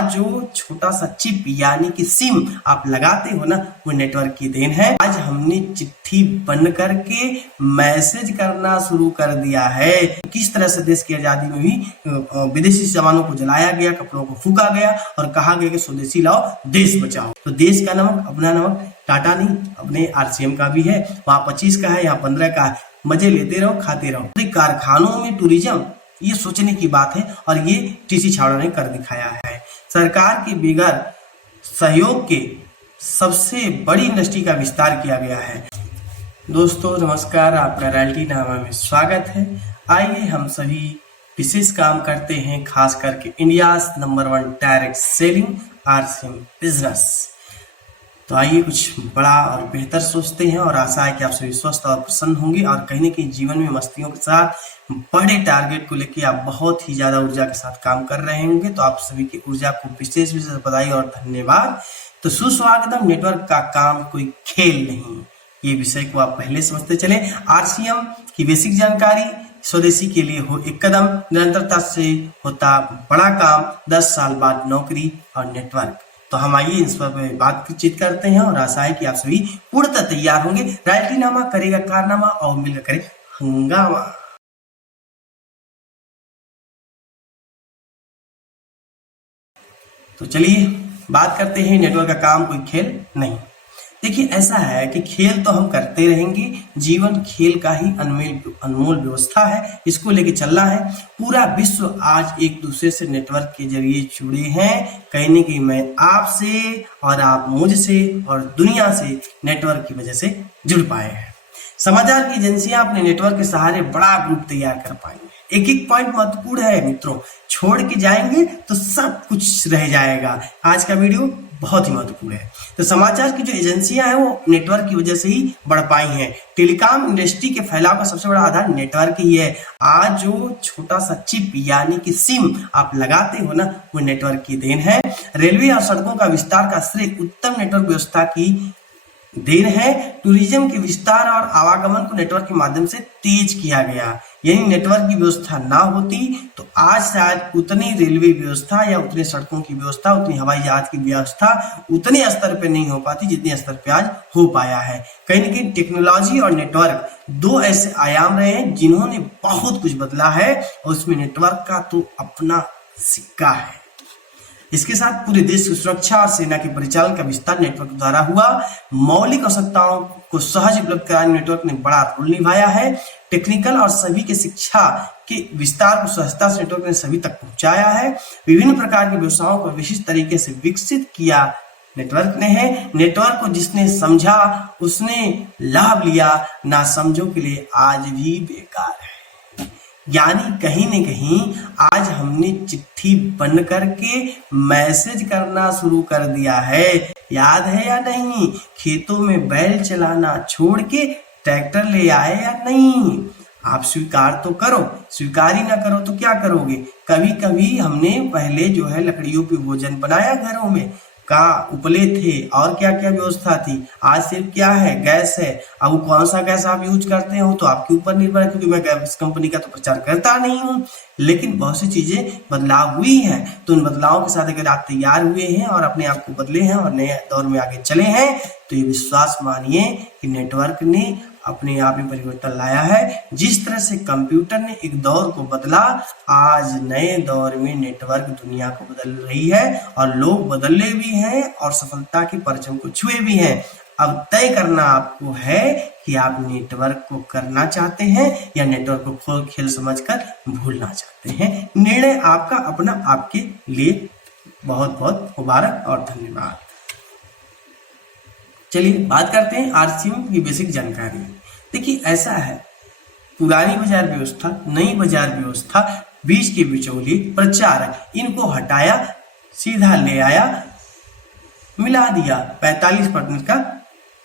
आज जो छोटा सा चिप यानी कि सिम आप लगाते हो ना, वो नेटवर्क की देन है। आज हमने चिट्ठी बन करके मैसेज करना शुरू कर दिया है। किस तरह से देश की आजादी में भी विदेशी जवानों को जलाया गया, कपड़ों को फूका गया और कहा गया कि स्वदेशी लाओ देश बचाओ। तो देश का नमक, अपना नमक, टाटा नहीं, अपने आरसीएम का भी है। वहां 25 का है, यहाँ 15 का है। मजे लेते रहो, खाते रहो। कारखानों में टूरिज्म, ये सोचने की बात है और ये टीसी छावड़ा ने कर दिखाया है। सरकार के बगैर सहयोग के सबसे बड़ी इंडस्ट्री का विस्तार किया गया है। दोस्तों नमस्कार, आपका रॉयल्टी नामा में स्वागत है। आइए हम सभी विशेष काम करते हैं, खास करके India number 1 direct selling RCM business. तो आइए कुछ बड़ा और बेहतर सोचते हैं और आशा है कि आप सभी स्वस्थ और प्रसन्न होंगे और कहीं न कहीं जीवन में मस्तियों के साथ बड़े टारगेट को लेकर आप बहुत ही ज्यादा ऊर्जा के साथ काम कर रहे होंगे। तो आप सभी की ऊर्जा को विशेष बधाई और धन्यवाद। तो सुस्वागतम। नेटवर्क का काम कोई खेल नहीं, ये विषय को आप पहले समझते चले। आरसीएम की बेसिक जानकारी, स्वदेशी के लिए हो एक कदम, निरंतरता से होता बड़ा काम, 10 साल बाद नौकरी और नेटवर्क। तो हम आइए इस पर बातचीत करते हैं और आशा है कि आप सभी पूर्णतः तैयार होंगे। रॉयल्टी नामा करेगा कारनामा और मिलकर करे हंगामा। तो चलिए बात करते हैं, नेटवर्क का काम कोई खेल नहीं। देखिए ऐसा है कि खेल तो हम करते रहेंगे, जीवन खेल का ही अनमोल व्यवस्था है, इसको लेके चलना है। पूरा विश्व आज एक दूसरे से नेटवर्क के जरिए जुड़े हैं। कहीं न कहीं मैं आपसे और आप मुझसे और दुनिया से नेटवर्क की वजह से जुड़ पाए हैं। समाचार की एजेंसियां अपने नेटवर्क के सहारे बड़ा ग्रुप तैयार कर पाएंगे। एक एक पॉइंट महत्वपूर्ण है मित्रों, छोड़ के जाएंगे तो सब कुछ रह जाएगा। आज का वीडियो बहुत ही महत्वपूर्ण है। तो समाचार की जो एजेंसियां हैं वो नेटवर्क की वजह से ही बढ़ पाई हैं। टेलीकॉम इंडस्ट्री के फैलाव का सबसे बड़ा आधार नेटवर्क ही है। आज जो छोटा सा चिप यानी कि सिम आप लगाते हो ना, वो नेटवर्क की देन है। रेलवे और सड़कों का विस्तार का श्रेय उत्तम नेटवर्क व्यवस्था की देन है। टूरिज्म के विस्तार और आवागमन को नेटवर्क के माध्यम से तेज किया गया। यही नेटवर्क की व्यवस्था ना होती तो आज शायद उतनी रेलवे व्यवस्था या उतनी सड़कों की व्यवस्था, उतनी हवाई जहाज की व्यवस्था उतने स्तर पे नहीं हो पाती जितने स्तर पे आज हो पाया है। कहीं न कहीं टेक्नोलॉजी और नेटवर्क दो ऐसे आयाम रहे हैं जिन्होंने बहुत कुछ बदला है और उसमें नेटवर्क का तो अपना सिक्का है। इसके साथ पूरे देश की सुरक्षा और सेना के परिचालन का विस्तार नेटवर्क द्वारा हुआ। मौलिक आवश्यकताओं को सहज उपलब्ध कराने नेटवर्क ने बड़ा रोल निभाया है। टेक्निकल और सभी के शिक्षा के विस्तार को सहजता से नेटवर्क ने सभी तक पहुंचाया है। विभिन्न प्रकार के व्यवसायों को विशिष्ट तरीके से विकसित किया नेटवर्क ने है। नेटवर्क को जिसने समझा उसने लाभ लिया, ना समझो के लिए आज भी बेकार है। यानी कहीं न कहीं आज हमने चिट्ठी बन करके मैसेज करना शुरू कर दिया है। याद है या नहीं? खेतों में बैल चलाना छोड़ के ट्रैक्टर ले आए या नहीं? आप स्वीकार तो करो, स्वीकार ही ना करो तो क्या करोगे? कभी कभी हमने पहले जो है लकड़ियों पे भोजन बनाया घरों में, का उपले थे और क्या क्या व्यवस्था थी। आज सिर्फ क्या है, गैस है। अब कौन सा गैस आप यूज करते हो तो आपके ऊपर निर्भर है, क्योंकि मैं गैस कंपनी का तो प्रचार करता नहीं हूँ। लेकिन बहुत सी चीजें बदलाव हुई हैं, तो उन बदलावों के साथ अगर आप तैयार हुए हैं और अपने आप को बदले हैं और नए दौर में आगे चले हैं, तो ये विश्वास मानिए कि नेटवर्क ने अपने आप में परिवर्तन लाया है। जिस तरह से कंप्यूटर ने एक दौर को बदला, आज नए दौर में नेटवर्क दुनिया को बदल रही है और लोग बदले भी हैं और सफलता के परचम को छुए भी हैं। अब तय करना आपको है कि आप नेटवर्क को करना चाहते हैं या नेटवर्क को खेल समझकर भूलना चाहते हैं। निर्णय आपका अपना, आपके लिए बहुत बहुत मुबारक और धन्यवाद। चलिए बात करते हैं आरसीएम की बेसिक जानकारी। देखिए ऐसा है, पुरानी बाजार व्यवस्था, नई बाजार व्यवस्था, बीच के बिचौलिए, प्रचारक, इनको हटाया, सीधा ले आया, मिला दिया। 45% का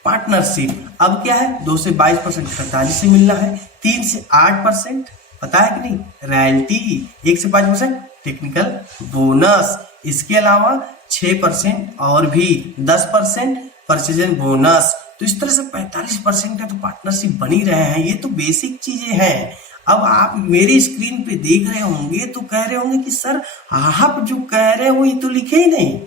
पार्टनरशिप। अब क्या है, 2 से 22% सरकारी से मिलना है, 3 से 8% पता है कि नहीं रॉयल्टी, 1 से 5% टेक्निकल बोनस, इसके अलावा 6% और भी 10% परचेजन बोनस। तो इस तरह से 45% का तो पार्टनरशिप बन ही रहे हैं। ये तो बेसिक चीजें हैं। अब आप मेरी स्क्रीन पे देख रहे होंगे तो कह रहे होंगे कि सर आप जो कह रहे हो ये तो लिखे ही नहीं।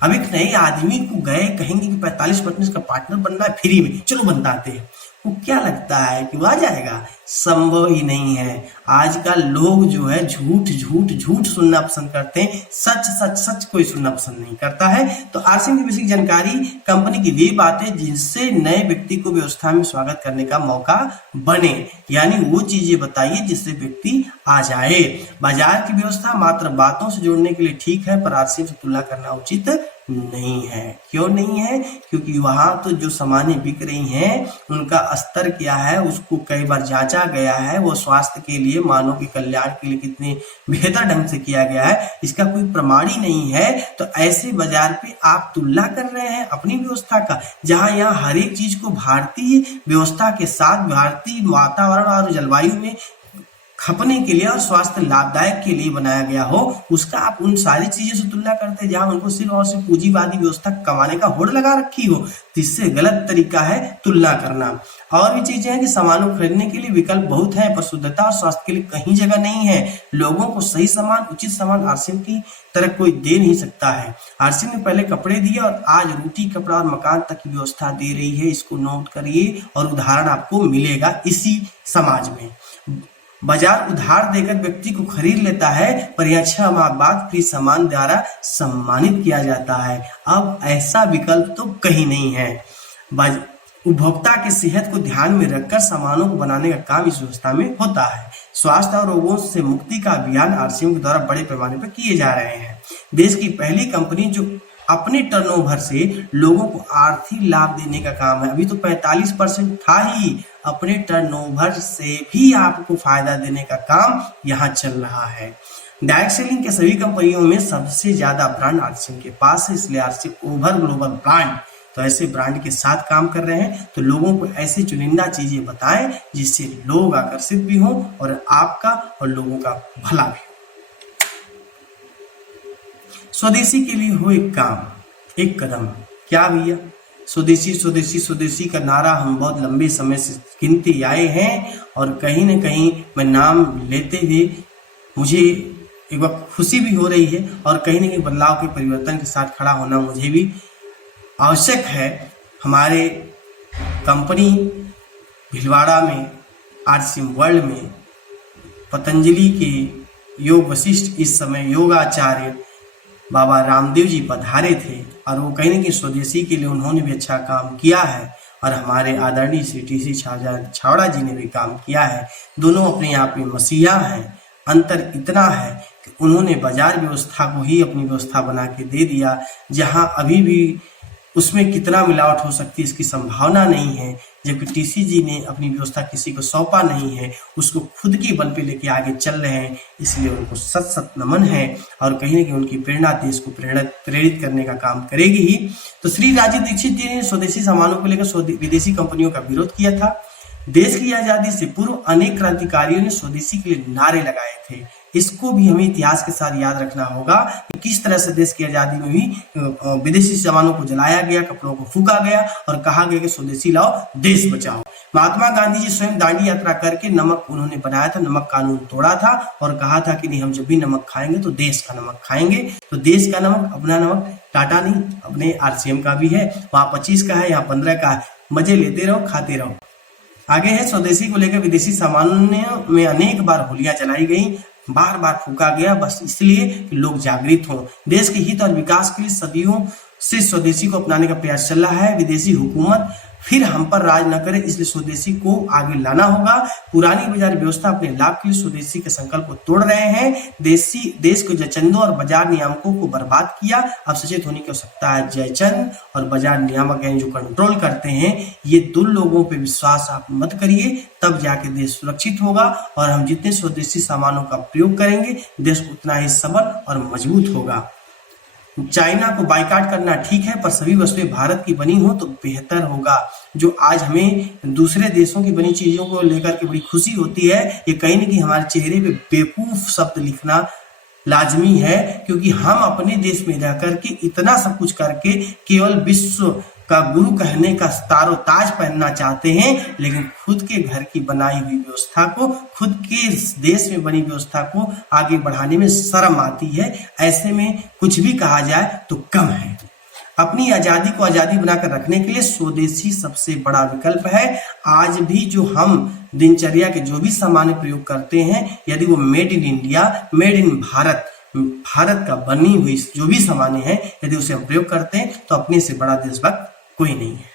अब एक नए आदमी को गए कहेंगे कि 45% का पार्टनर बनना है फ्री में, चलो बनवाते हैं, वो क्या लगता है कि वो आ जाएगा? संभव ही नहीं है। आजकल लोग जो है झूठ झूठ झूठ सुनना पसंद करते हैं, सच सच सच कोई सुनना पसंद नहीं करता है। तो आरसीएम की बेसिक जानकारी कंपनी की वे बातें जिनसे नए व्यक्ति को व्यवस्था में स्वागत करने का मौका बने, यानी वो चीजें बताइए जिससे व्यक्ति आ जाए। बाजार की व्यवस्था मात्र बातों से जोड़ने के लिए ठीक है, पर आरसीएम से तुलना करना उचित नहीं है। क्यों नहीं है? क्योंकि वहां तो जो सामानें बिक रही हैं उनका स्तर क्या है उसको कई बार जांचा गया है, वो स्वास्थ्य के लिए, मानव के कल्याण के लिए कितने बेहतर ढंग से किया गया है, इसका कोई प्रमाण ही नहीं है। तो ऐसे बाजार पे आप तुलना कर रहे हैं अपनी व्यवस्था का, जहां यहाँ हर एक चीज को भारतीय व्यवस्था के साथ भारतीय वातावरण और जलवायु में खपने के लिए और स्वास्थ्य लाभदायक के लिए बनाया गया हो, उसका आप उन सारी चीजों से तुलना करते हैं जहां उनको सिर्फ और सिर्फ पूंजीवादी व्यवस्था कमाने का होड़ लगा रखी हो, जिससे गलत तरीका है तुलना करना। और भी चीजें हैं कि सामानों खरीदने के लिए विकल्प बहुत है, पर शुद्धता और स्वास्थ्य के लिए कहीं जगह नहीं है। लोगों को सही सामान, उचित सामान आरसीएम की तरह कोई दे नहीं सकता है। आरसीएम ने पहले कपड़े दिए और आज रोटी, कपड़ा और मकान तक की व्यवस्था दे रही है। इसको नोट करिए और उदाहरण आपको मिलेगा इसी समाज में। बाजार उधार देकर व्यक्ति को खरीद लेता है, पर यह 6 माह बाद फ्री सामान द्वारा सम्मानित किया जाता है। अब ऐसा विकल्प तो कहीं नहीं है। उपभोक्ता की सेहत को ध्यान में रखकर सामानों को बनाने का काम इस व्यवस्था में होता है। स्वास्थ्य और रोगों से मुक्ति का अभियान आरसीएम के द्वारा बड़े पैमाने पर किए जा रहे हैं। देश की पहली कंपनी जो अपने टर्नओवर से लोगों को आर्थिक लाभ देने का काम है। अभी तो 45% था ही, अपने टर्नओवर से भी आपको फायदा देने का काम यहाँ चल रहा है। डायरेक्ट सेलिंग के सभी कंपनियों में सबसे ज्यादा ब्रांड आरसीएम के पास है, इसलिए आरसीएम ओवर ग्लोबल ब्रांड, तो ऐसे ब्रांड के साथ काम कर रहे हैं। तो लोगों को ऐसी चुनिंदा चीजें बताएं जिससे लोग आकर्षित भी हों और आपका और लोगों का भला भी। स्वदेशी के लिए हो एक काम, एक कदम। क्या भैया? स्वदेशी स्वदेशी स्वदेशी का नारा हम बहुत लंबे समय से गिनते आए हैं, और कहीं न कहीं मैं नाम लेते हुए मुझे एक बार खुशी भी हो रही है, और कहीं न कहीं बदलाव के परिवर्तन के साथ खड़ा होना मुझे भी आवश्यक है। हमारे कंपनी भीलवाड़ा में, आरसीएम वर्ल्ड में पतंजलि के योग वशिष्ठ इस समय योगाचार्य बाबा रामदेव जी पधारे थे, और वो कहीं न कहीं स्वदेशी के लिए उन्होंने भी अच्छा काम किया है, और हमारे आदरणीय श्री टी.सी. छावड़ा जी ने भी काम किया है। दोनों अपने आप में मसीहा हैं। अंतर इतना है कि उन्होंने बाजार व्यवस्था को ही अपनी व्यवस्था बना के दे दिया, जहां अभी भी उसमें कितना मिलावट हो सकती है इसकी संभावना नहीं है, जबकि टीसी जी ने अपनी व्यवस्था किसी को सौंपा नहीं है, उसको खुद के बल पे लेके आगे चल रहे हैं। इसलिए उनको सत सत नमन है, और कहीं न कहीं उनकी प्रेरणा देश को प्रेरित करने का काम करेगी ही। तो श्री राजीव दीक्षित जी ने स्वदेशी सामानों को लेकर विदेशी कंपनियों का विरोध किया था। देश की आजादी से पूर्व अनेक क्रांतिकारियों ने स्वदेशी के लिए नारे लगाए थे। इसको भी हमें इतिहास के साथ याद रखना होगा कि किस तरह से देश की आजादी में भी विदेशी सामानों को जलाया गया, कपड़ों को फूका गया और कहा गया कि स्वदेशी लाओ, देश बचाओ। महात्मा गांधी जी स्वयं दांडी यात्रा करके नमक उन्होंने बनाया था, नमक कानून तोड़ा था और कहा था कि नहीं, हम जब भी नमक खाएंगे तो देश का नमक खाएंगे। तो देश का नमक, अपना नमक, टाटा नहीं, अपने आरसीएम का भी है। वहां 25 का है, यहाँ 15 का है। मजे लेते रहो, खाते रहो। आगे है, स्वदेशी को लेकर विदेशी सामानों में अनेक बार होलियां जलाई गई, बार बार फूका गया, बस इसलिए कि लोग जागृत हों। देश के हित और विकास के लिए सदियों से स्वदेशी को अपनाने का प्रयास चल रहा है। विदेशी हुकूमत फिर हम पर राज न करे, इसलिए स्वदेशी को आगे लाना होगा। पुरानी बाजार व्यवस्था अपने लाभ के लिए स्वदेशी के संकल्प को तोड़ रहे हैं। देश को जयचंदों और बाजार नियामकों को बर्बाद किया। अब सचेत होने की आवश्यकता है। जयचंद और बाजार नियामक हैं जो कंट्रोल करते हैं, ये दो लोगों पे विश्वास आप मत करिए, तब जाके देश सुरक्षित होगा। और हम जितने स्वदेशी सामानों का प्रयोग करेंगे, देश उतना ही सबल और मजबूत होगा। चाइना को बाइकाट करना ठीक है, पर सभी वस्तुएं भारत की बनी हो तो बेहतर होगा। जो आज हमें दूसरे देशों की बनी चीजों को लेकर के बड़ी खुशी होती है, ये कहीं न कहीं हमारे चेहरे पे बेवकूफ शब्द लिखना लाजमी है, क्योंकि हम अपने देश में रह करके इतना सब कुछ करके केवल विश्व का गुरु कहने का तारो ताज पहनना चाहते हैं, लेकिन खुद के घर की बनाई हुई व्यवस्था को, खुद के देश में बनी व्यवस्था को आगे बढ़ाने में शर्म आती है। ऐसे में कुछ भी कहा जाए तो कम है। अपनी आजादी को आजादी बनाकर रखने के लिए स्वदेशी सबसे बड़ा विकल्प है। आज भी जो हम दिनचर्या के जो भी सामान प्रयोग करते हैं, यदि वो made in India, made in Bharat का बनी हुई जो भी सामान है, यदि उसे हम प्रयोग करते हैं तो अपने से बड़ा देशभक्त कोई नहीं है।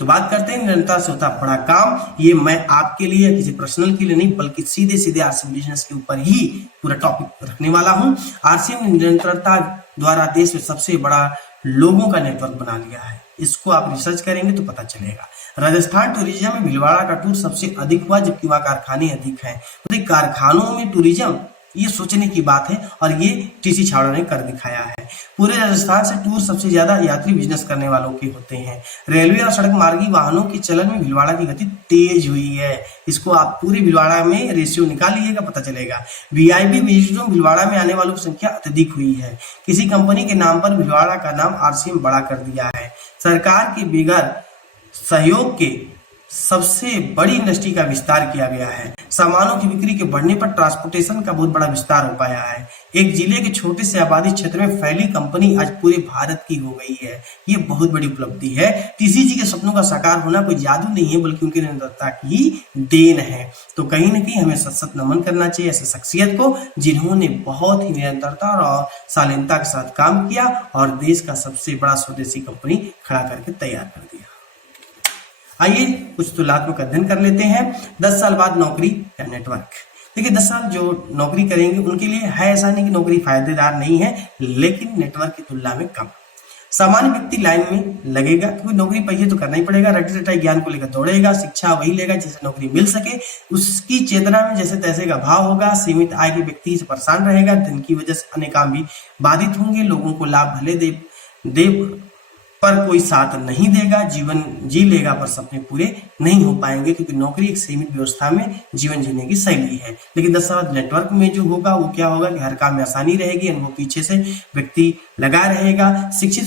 तो बात करते हैं निरंतरता से होता बड़ा काम। ये मैं आपके लिए किसी पर्सनल के लिए नहीं, बल्कि सीधे सीधे आरसीएम बिजनेस के ऊपर ही पूरा टॉपिक रखने वाला हूं। आरसीएम निरंतरता द्वारा देश में सबसे बड़ा लोगों का नेटवर्क बना लिया है। इसको आप रिसर्च करेंगे तो पता चलेगा। राजस्थान टूरिज्म में भीलवाड़ा का टूर सबसे अधिक हुआ, जबकि वहां कारखाने अधिक हैं। तो कारखानों में टूरिज्म, ये सोचने की बात है, और ये टीसी छावड़ा ने कर दिखाया है। पूरे राजस्थान से टूर सबसे ज्यादा यात्री बिजनेस करने वालों के होते हैं। रेलवे और सड़क मार्गी वाहनों के चलन में भीलवाड़ा की गति तेज हुई है। इसको आप पूरे भीलवाड़ा में रेशियो निकालिएगा, पता चलेगा। वीआईपी विजिटरों भीलवाड़ा में आने वालों की संख्या अत्यधिक हुई है। किसी कंपनी के नाम पर भीलवाड़ा का नाम आरसीएम बड़ा कर दिया है। सरकार के बगैर सहयोग के सबसे बड़ी इंडस्ट्री का विस्तार किया गया है। सामानों की बिक्री के बढ़ने पर ट्रांसपोर्टेशन का बहुत बड़ा विस्तार हो पाया है। एक जिले के छोटे से आबादी क्षेत्र में फैली कंपनी आज पूरे भारत की हो गई है। ये बहुत बड़ी उपलब्धि है। टीसीजी के सपनों का साकार होना कोई जादू नहीं है, बल्कि उनकी निरंतरता की देन है। तो कहीं ना कहीं हमें सत नमन करना चाहिए ऐसे शख्सियत को, जिन्होंने बहुत ही निरंतरता और शालीनता के साथ काम किया और देश का सबसे बड़ा स्वदेशी कंपनी खड़ा करके तैयार कर दिया। आइए कुछ तुलनात्मक अध्ययन कर लेते हैं। 10 साल बाद नौकरी या नेटवर्क। देखिए 10 साल जो नौकरी करेंगे उनके लिए है, ऐसा नहीं कि नौकरी फायदेदार नहीं है, लेकिन नेटवर्क की तुलना में कम। सामान्य व्यक्ति लाइन में लगेगा, क्योंकि नौकरी पाइए तो करना ही पड़ेगा। रटे रटाई ज्ञान को लेकर दौड़ेगा, शिक्षा वही लेगा जिसे नौकरी मिल सके। उसकी चेतना में जैसे तैसे का भाव होगा। सीमित आय के व्यक्ति से परेशान रहेगा। धन की वजह से अन्य काम भी बाधित होंगे। लोगों को लाभ भले दे पर कोई साथ नहीं देगा। जीवन जी लेगा पर सपने पूरे नहीं हो पाएंगे, क्योंकि नौकरी एक सीमित व्यवस्था में जीवन जीने की शैली है। लेकिन 10 साल नेटवर्क में जो होगा वो क्या होगा कि हर काम में आसानी रहेगी। अनुभव पीछे से व्यक्ति लगा रहेगा। शिक्षा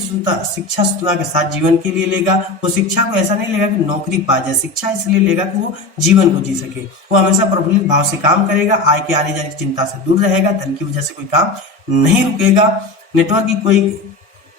सूचना के साथ जीवन के लिए लेगा। वो शिक्षा को ऐसा नहीं लेगा कि नौकरी पा जाए, शिक्षा इसलिए लेगा कि वो जीवन को जी सके। वो हमेशा प्रफुल्लित भाव से काम करेगा। आय के आने जाने की चिंता से दूर रहेगा। धन की वजह से कोई काम नहीं रुकेगा। नेटवर्क की कोई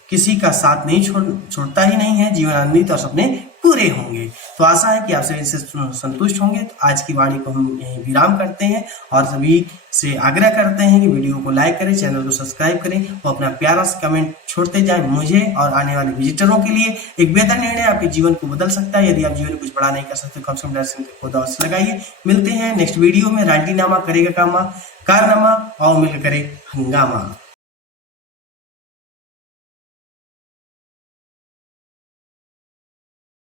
किसी का साथ नहीं छोड़ता ही नहीं है। जीवन आनंदित और सपने पूरे होंगे। तो आशा है कि आप सभी इससे संतुष्ट होंगे। तो आज की वाणी को हम यहीं विराम करते हैं और सभी से आग्रह करते हैं कि वीडियो को लाइक करें, चैनल को सब्सक्राइब करें और अपना प्यारा सा कमेंट छोड़ते जाएं। मुझे और आने वाले विजिटरों के लिए एक बेहतर निर्णय आपके जीवन को बदल सकता है। यदि आप जीवन में कुछ बड़ा नहीं कर सकते, कम से कम दर्शन को अवश्य लगाइए। मिलते हैं नेक्स्ट वीडियो में। राजनीनामा करेगा कामा कारनामा और मिलकर करे हंगामा।